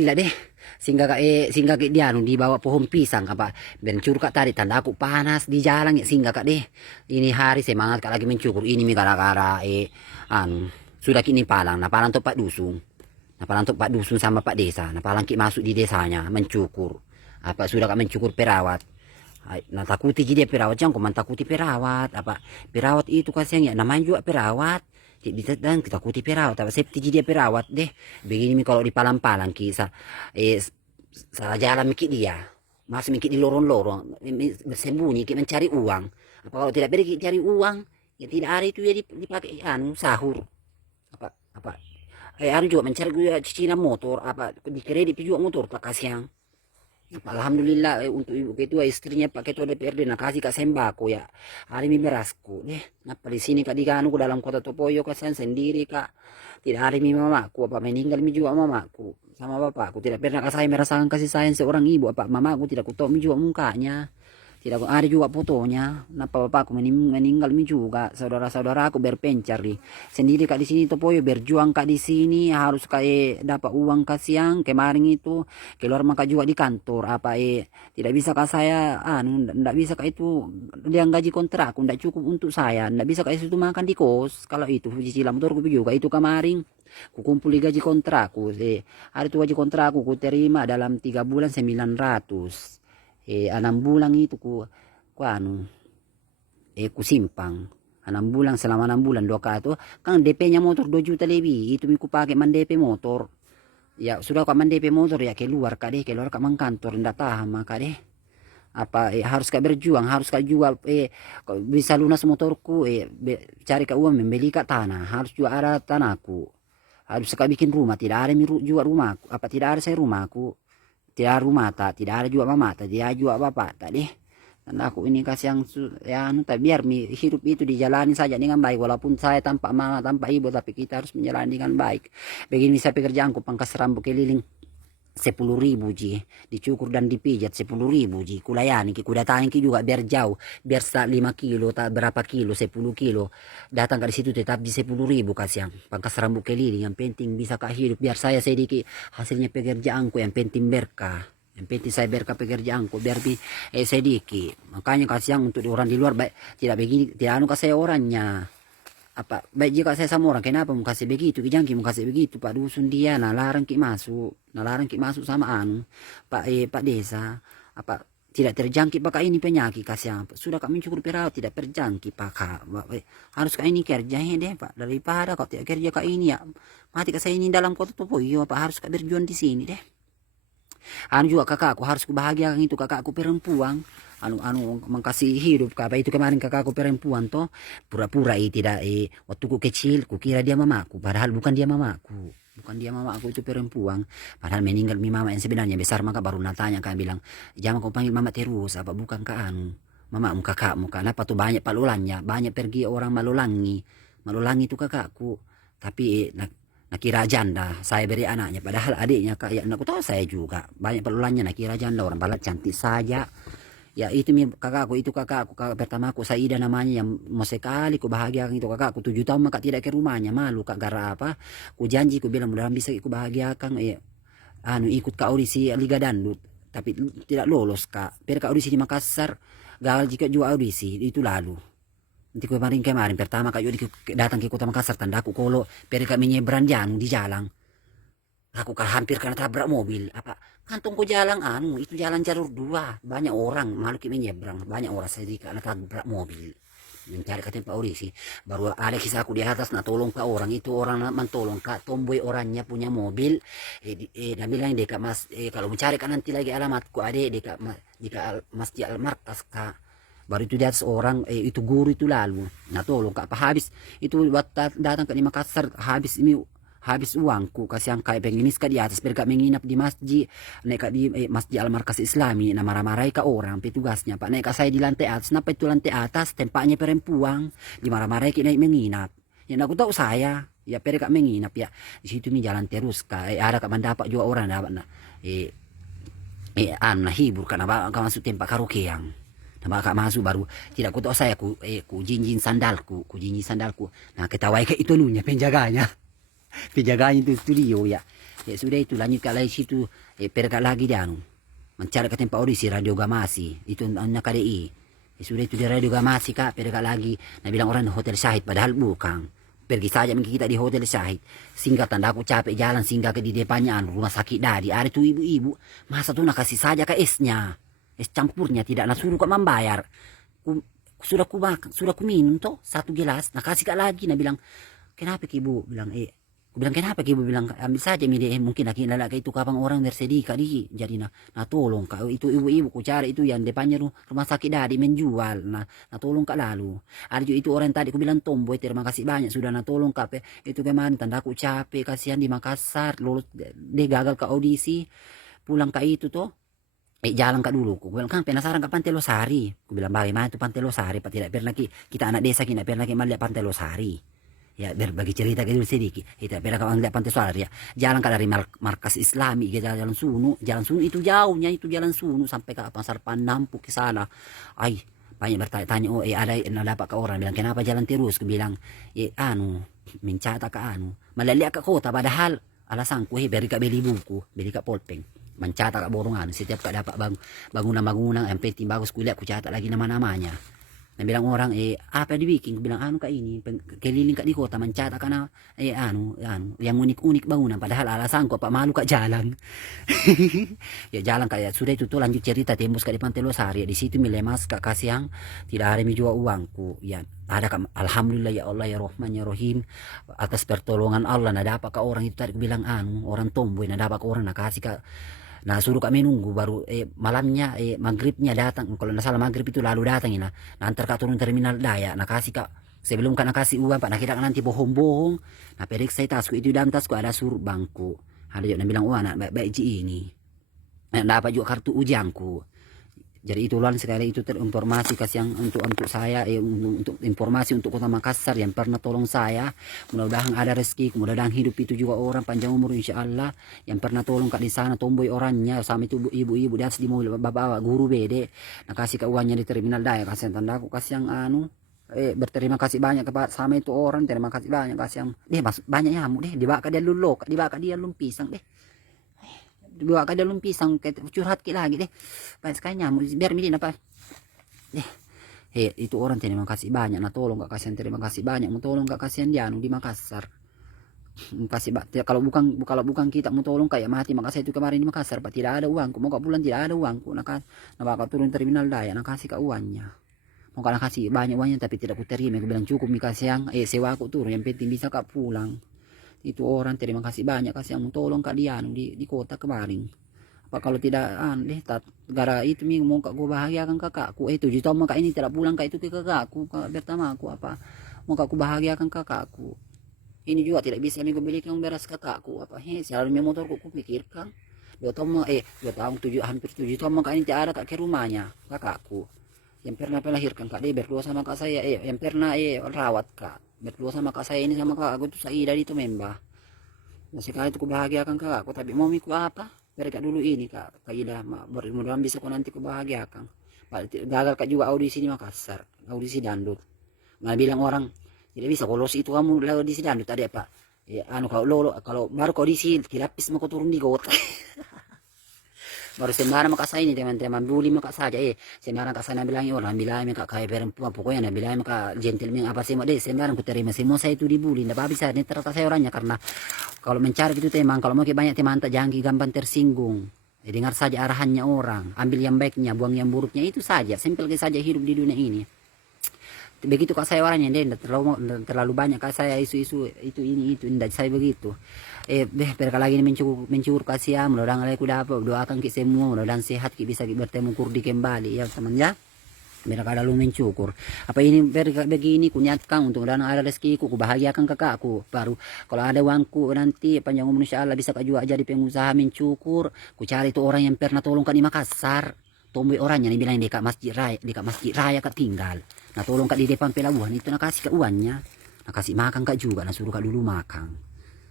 Gila deh, singgah ke dia di bawah pohon pisang apa mencur kak tadi tanda aku panas di jalan ya singgah kak deh. Ini hari semangat kak lagi mencukur ini mi gara-gara sudah kini palang, nah palang tuh Pak Dusun. Nah palang tuh Pak Dusun sama Pak Desa, nah palang ki masuk di desanya mencukur. Apa sudah kak mencukur perawat. Nah takuti dia perawat jangan kau takuti perawat apa perawat itu kasihan ya namanya juga perawat. Bisa dan kita kuti perawat apa safety dia perawat deh begini mi kalau di palang-palang kisah salah jalan mikir dia masih mikir di lorong-lorong bersembunyi kita mencari uang apa kalau tidak pergi cari uang ya tidak ada itu ya dipakai sahur apa apa anu juga mencari juga cicilan motor apa di kredit juga motor tak kasihan. Alhamdulillah untuk ibu ketua istrinya Pak Ketua DPRD nak kasih kak sembako ya hari ini berasku deh napa di sini kak diganu dalam kota Topoyo kasihan sendiri kak tidak hari ini mamaku apa meninggal mi juga mamaku sama bapakku tidak pernah saya merasakan kasih sayang seorang ibu apa mamaku tidak kutok mi juga mukanya tidak ada juga fotonya. Napa bapakku meninggal mi juga. Saudara-saudaraku berpencar di sendiri kak di sini Topoyo berjuang kak di sini harus kayak dapat uang kasihan kemarin itu keluar maka juga di kantor apa tidak bisa kak saya tidak bisa kak itu dia gaji kontrak tidak cukup untuk saya tidak bisa kak itu makan di kos kalau itu cicilan motorku juga itu kemarin kukumpul gaji kontrakku hari itu gaji kontrakku ku terima dalam 3 bulan 900 6 bulan itu ku simpang 6 bulan selama 6 bulan 2 kartu kan DP nya motor 2 juta lebih itu ku pakai man DP motor ya sudah kak man DP motor ya keluar kak man kantor ndak tahan maka deh apa harus kak berjuang harus kak jual bisa lunas motorku cari kak uang membeli kak tanah harus juga ada tanahku harus kak bikin rumah tidak ada juga rumahku apa tidak ada saya rumahku tidak ada rumah tak tidak ada juga mama tak tidak ada juga bapak tak deh dan aku ini kasih yang ya tak biar hidup itu dijalani saja dengan baik walaupun saya tanpa mama tanpa ibu tapi kita harus menjalani dengan baik begini bisa pekerjaanku pangkas rambut keliling 10.000 ji dicukur dan dipijat 10.000 ji kulayani ki kudatangi ki juga biar jauh biar 5 kilo tak berapa kilo 10 kilo datang ke situ tetap di 10.000 kasih yang pangkas rambut keliling yang penting bisa kak hidup biar saya sedikit hasilnya pekerjaanku yang penting berkah yang penting saya berkah pekerjaanku biar sedikit makanya kasih yang untuk orang di luar baik tidak begini tidak anu kasih orangnya apa baik jika saya sama orang kenapa mau kasih begitu kijangki mau kasih begitu Pak Dusun dia nah larang ki masuk sama Pak Desa apa tidak terjangkit pak ini penyakit kasih apa sudah kami cukup perawat tidak terjangkit pak harus kak ini kerja deh pak daripada kau tidak kerja kak ini ya mati kak saya ini dalam kota Topoyo apa harus kak berjuang di sini deh juga kakakku harus kubahagiakan itu kakakku perempuan mengkasih hidup apa itu kemarin kakakku perempuan toh pura-pura tidak waktu ku kecil ku kira dia mamaku padahal bukan dia mamaku itu perempuan padahal meninggal mi mama yang sebenarnya besar maka baru natanya kan bilang jangan kau panggil mama terus apa bukan kak mamamu kakakmu kenapa tuh banyak palulannya banyak pergi orang malulangi itu kakakku tapi nakira janda saya beri anaknya padahal adiknya kak ya aku tahu saya juga banyak pelulannya nakira janda orang balat cantik saja ya itu kakak pertamaku Saida namanya yang mau sekali ku bahagiakan itu kakakku 7 tahun maka tidak ke rumahnya malu kak gara apa ku janji ku bilang mudah bisa ku bahagiakan ikut ke audisi Liga Dangdut tapi tidak lolos kak kak audisi di Makassar gagal jika juga audisi itu lalu nanti kemarin pertama kak datang ke kota Makassar tanda aku kolo kak menyeberang janu di jalan aku hampir kena tabrak mobil apa kantong ku jalan itu jalan jalur 2 banyak orang malu menyeberang banyak orang saya kena tabrak mobil mencari ke tempat audisi baru ada kisah aku di atas nah tolong ke orang itu orang mentolong kak tomboy orangnya punya mobil dia bilang deka mas kalau mencari kan nanti lagi alamatku ada deka jika Masjid Al-Markas kak baru itu dia seorang itu guru itu lalu nah tolong kak apa habis itu datang ke Makassar habis uangku kasih yang kayak pengemis di atas berkat menginap di masjid naik di Masjid Al-Markas Islami nah marah-marahi ke orang petugasnya pak naik saya di lantai atas kenapa itu lantai atas tempatnya perempuan dimarah-marahi naik menginap ya aku tahu saya ya kak menginap ya di situ jalan terus ada kak mendapat juga orang dapat hibur karena masuk tempat karaokean nah kak masuk baru tidak ku tahu saya ku jinjin sandalku nah ketawai ke itu nunya penjaganya itu studio ya Ya sudah itu lanjut ke lagi situ, perga lagi dia mencari ke tempat audisi Radio Gamasi, itu anak KDI. Ya sudah itu di Radio Gamasi kak, perga lagi, nah bilang orang Hotel Syahid, padahal bukan. Pergi saja kita di Hotel Syahid, singgah tanda aku capek jalan, singgah ke di depannya rumah sakit Dadi, ada tuh ibu-ibu, masa tuh nak kasih saja ke esnya, es campurnya tidak, nak suruh kok membayar. Sudah ku makan, sudah ku minum toh 1 gelas, nak kasih kak lagi, nah bilang, kenapa ibu? Bilang, aku bilang kenapa ibu? Bilang ambil saja mide, mungkin laki laki itu kapan orang bersedih kali, jadi nah tolong kak, itu ibu-ibu ku cari itu yang depannya rumah sakit Dadi menjual, nah tolong kak lalu. Ada juga itu orang tadi aku bilang tomboy, terima kasih banyak sudah nah tolong kak, itu kemarin tanda aku capek, kasihan di Makassar, lulus dia gagal ke audisi, pulang ke itu toh. Jalan kak dulu, aku bilang kan penasaran ke Pantai Losari, aku bilang bagaimana itu Pantai Losari, pak tidak pernah kita anak desa tidak pernah melihat Pantai Losari. Ya berbagi cerita gitu sedikit, kita pernah kawan lihat Pantai Losari ya, jalan dari markas Islami ke jalan Sunu itu jauhnya itu jalan Sunu sampai ke Pasar Panampu ke sana. Banyak bertanya-tanya, ada apa ke orang, bilang kenapa jalan terus, aku bilang mencata ke malah lihat ke kota, padahal alasanku beri kak beli buku, beli kak polpeng, mencatat kak borongan, setiap kak dapat bangunan yang penting bagus kulihat ku catat lagi nama-namanya. Nah bilang orang apa dibikin, bilang kak ini keliling kak di kota mencatat karena yang unik-unik bangunan, padahal alasanku apa malu kak jalan. Ya jalan kayak sudah itu tuh lanjut cerita tembus kak di Pantai Losari, di situ milemas kak kasih yang tidak ada jual uangku ya. Ada kak, alhamdulillah ya Allah ya Rahman ya Rahim, atas pertolongan Allah nah dapat kak orang itu tadi bilang orang tomboy nah dapat orang nah kasih kak. Nah suruh kami nunggu baru malamnya maghribnya datang, kalau nggak salah maghrib itu lalu datang nah antar kak turun terminal Daya nah kasih kak, sebelum kak kasih uang pak nah kita nanti bohong-bohong nah periksa tasku itu, dalam tasku ada suruh bangku, ada juga bilang anak baik-baik ini nah dapat juga kartu ujianku. Jadi itulah sekali itu terinformasi kasih yang untuk saya untuk informasi untuk Kota Makassar yang pernah tolong saya. Mudah-mudahan ada rezeki, mudah-mudahan hidup itu juga orang panjang umur insya Allah. Yang pernah tolong kak di sana tomboy orangnya sama itu ibu-ibu di atas di mobil bapak guru bede. Nah kasih ke uangnya di terminal Daya, kasih tanda aku kasih yang berterima kasih banyak kepada sama itu orang, terima kasih banyak kasih yang banyak nyamuk deh dibawa ke dia lulok, dibawa ke dia pisang deh. Dibawa ke dalam pisang curhat lagi deh pas sekali nyamuk biar midin apa deh itu orang terima kasih banyak nah tolong gak kasihan, terima kasih banyak mau tolong gak kasihan dia di Makassar kasih kalau bukan kita mau tolong kayak mati Makassar itu kemarin di Makassar pak tidak ada uangku mau kak bulan tidak ada uangku nah bakal turun terminal Daya nah kasih ke uangnya mau kak kasih banyak uangnya tapi tidak ku terima, aku bilang cukup nih kasih yang sewa aku turun yang penting bisa kak pulang. Itu orang terima kasih banyak kasih yang tolong kak Dian di kota kemarin. Apa kalau tidak gara itu minggu mau kak gue bahagiakan kakakku 7 tahun kak ini tidak pulang kak itu ke kakakku kak pertama aku apa mau kak ku bahagiakan kakakku ini juga tidak bisa nih gue belikan beras kakakku apa selalu motorku ku pikirkan 2 tahun 2 tahun hampir 7 tahun kak ini tidak ada kak ke rumahnya kakakku yang pernah melahirkan kak dia berdua sama kak saya yang pernah rawat kak berdua sama kak saya ini sama kak aku tuh Saida itu membah. Nah sekali itu kubahagiakan kak aku tapi mau miku apa mereka dulu ini kak Ida mudah-mudahan bisa kok nanti kubahagiakan. Gagal kak juga audisi di Makassar, audisi dandut nggak bilang orang tidak bisa kalau itu kamu audisi dandut tadi pak kalau baru kau audisi dilapis mau turun di kota. Baru sembarang maka saya ini teman-teman bully maka saja sembarang kak saya bilang orang bilang kak kayak perempuan pokoknya bilang kak gentleman apa sih deh sembarang ku terima semua saya itu dibully nggak bisa ini ternyata saya orangnya karena kalau mencari itu teman kalau mau banyak teman tak jangan gampang tersinggung dengar saja arahannya orang ambil yang baiknya buang yang buruknya itu saja simpel saja hidup di dunia ini begitu kak saya orangnya deh terlalu banyak kak saya isu-isu itu ini itu tidak saya begitu berkali lagi ini mencur kasih ya mudah-mudahan aku dapat doakan kita semua mudah-mudahan sehat kita bisa bertemu kurdi kembali ya teman ya biar lalu mencukur apa ini begini kunyatkan untuk mudah ada rezekiku kubahagiakan kakakku baru kalau ada uangku nanti panjang umur insya Allah bisa kak juga jadi pengusaha mencukur ku cari itu orang yang pernah tolong kak di Makassar tomboy orangnya nih bilang dekat masjid raya kak tinggal nah tolong kak di depan pelabuhan itu nak kasih kak uangnya nak kasih makan kak juga nah suruh kak dulu makan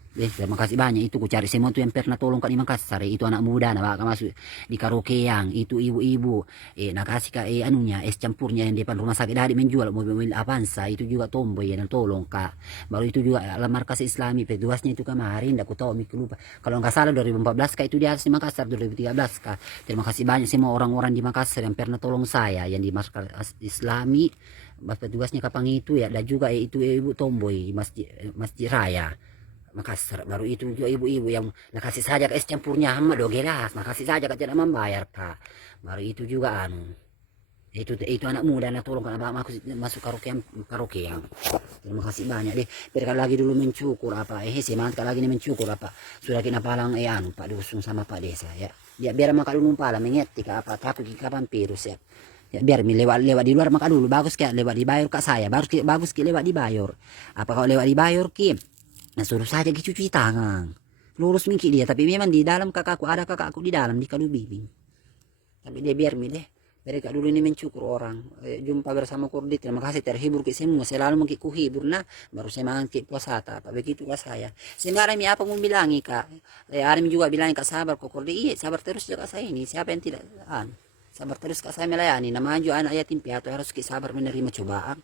Terima kasih banyak. Itu ku cari semua tuh yang pernah tolong Kak di Makassar. Itu anak muda nah baka masuk di karaokean. Itu ibu-ibu. Nakasih Kak anunya es campurnya yang depan rumah sakit tadi menjual mobil-mobil Avanza. Itu juga tomboy yang tolong Kak. Baru itu juga alam markas Islami petugasnya itu kemarin. Aku tahu mikir lupa. Kalau nggak salah 2014 Kak itu di atas di Makassar 2013 Kak. Terima kasih banyak semua orang-orang di Makassar yang pernah tolong saya yang di markas Islami. Petugasnya kapang itu ya. Dan juga itu ibu tomboy masjid raya Makassar. Baru itu juga ibu-ibu yang nakasih saja ke es campurnya hama do gelas, nakasih saja ke tidak membayar Kak. Baru itu juga itu anak muda anak tolong karena masuk karaokean. Terima kasih banyak deh. Biar lagi dulu mencukur apa semangat lagi nih mencukur apa sudah kena palang Pak Dusun sama Pak Desa ya. Ya biar maka dulu pala mengerti apa takut kapan virus ya. Ya, biar lewat di luar maka dulu bagus kayak lewat dibayar Kak saya bagus ki lewat dibayar apa kalau lewat dibayar ki nah suruh saja cuci tangan lurus mingki dia tapi memang di dalam kakakku di dalam di kalu bibing tapi dia biar deh mereka dulu ini mencukur orang jumpa bersama kurdit terima kasih terhibur ke semua selalu mengkiku hibur nah baru saya makan ke puasata apa begitu kak saya sebenarnya apa mau bilangi Kak Arim juga bilang Kak sabar kok kurdit iya sabar terus ya Kak saya ini siapa yang tidak sabar terus Kak saya melayani nama juga anak yatim piatu harus sabar menerima cobaan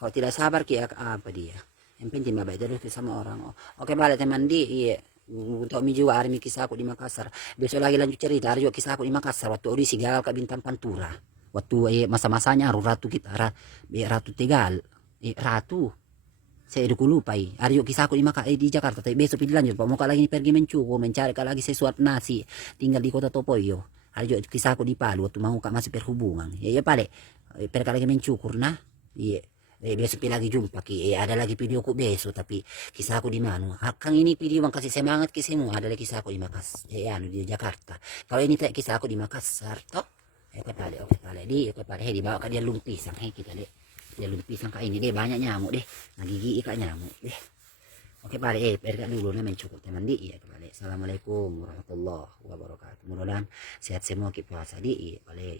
kalau tidak sabar ki apa dia yang penting baik terus sama orang oke balik teman di iya untuk mi juga hari kisahku di Makassar besok lagi lanjut cerita hari juga kisahku di Makassar waktu audisi gagal ke Bintang Pantura waktu masa-masanya ratu kita ratu Tegal ratu saya udah lupa hari juga kisahku di Jakarta tapi besok dilanjut pak mau lagi pergi mencukur mencari lagi sesuatu nasi tinggal di kota Topoyo hari juga kisahku di Palu waktu mau masih perhubungan ya balik pergi lagi mencukur nah iya besok lagi jumpa ki ada lagi videoku besok tapi kisahku di mana kang ini video yang kasih semangat ke semua ada lagi kisahku di Makassar di Jakarta kalau ini tak kisahku di Makassar toh oke pale di bawa ke dia lumpisang kita deh dia lumpisang kayak ini deh banyak nyamuk deh ngagigi ikan nyamuk deh oke pale pergi dulu nih mencukup teman di ya pale assalamualaikum warahmatullahi wabarakatuh mudah-mudahan sehat semua kita puasa di pale